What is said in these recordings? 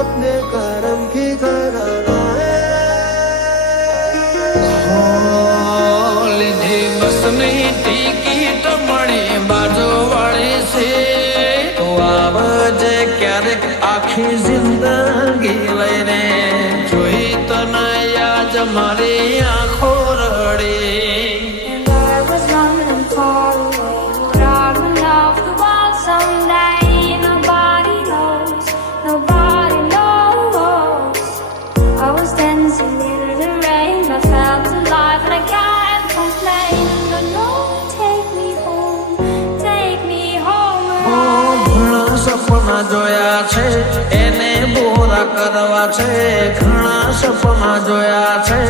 अपने करम की कराना લીધી બસની ટિકિટ મળી બાજુવાળી છે તો આવજે ક્યારેક આખી જિંદગી લઈને જોઈ તને યાદ મારી આંખો રડી And I was running far away. Would I run off the wall someday? Nobody knows, nobody knows. I was dancing in the rain. I felt alive and I can't complain. No, no, take me home, take me home. ઘણા સપના જોયા છે એને પૂરા કરવા છે ઘણા સપના જોયા છે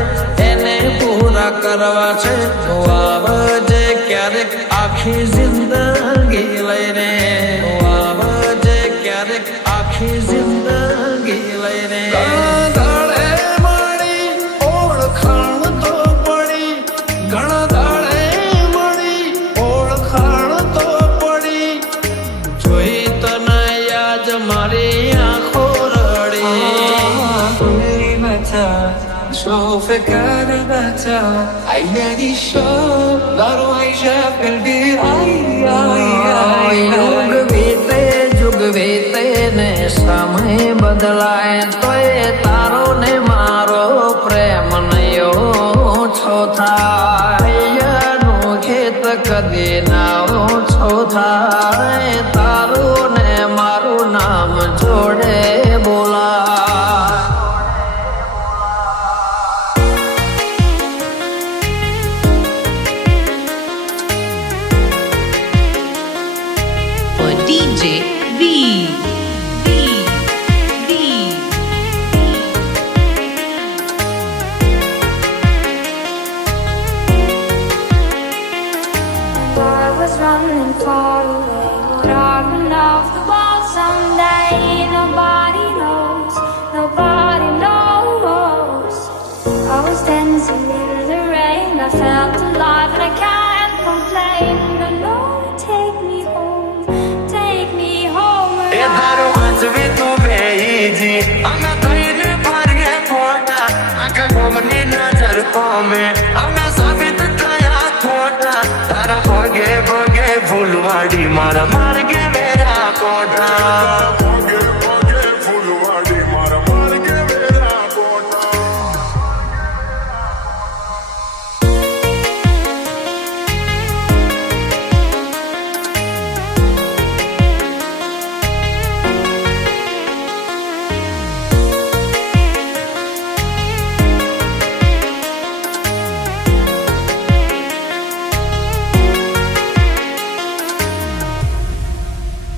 એને પૂરા કરવા છે તો આવજે ક્યારેક આખી જિંદગી લઈને તો આવજે ક્યારેક આખી જિંદગી લઈને ગળે મળી ઓળખાણ તો પડી ઘણા દાડે મળી ઓળખાણ તો પડી જોઈ તને યાદ મારી આંખો રડી كل متى اشوفك انا متى عيني الشوق نار عايشة في قلبي યુગ વીતે ને સમય બદલાય તોય તારો ને મારો પ્રેમ નયો છો થાય નું ખેત કદી ના ઓછો થાય તારું ને મારું નામ જોડે બોલાય for DJ V. And I was running far away. Would I run off the wall someday? Nobody knows, nobody knows. I was dancing in the rain. I felt alive and I can't complain. No, no, take me home, take me home. એ તારો વાંચવી તું ભેજી અમે કઈને ફરીએ ખોટા આખા ગોમની નજર પામે અમે સાબિત થયા ખોટા તારા ભોગે ભોગે ફૂલવાડી મારા માર્ગે મેરા કોટા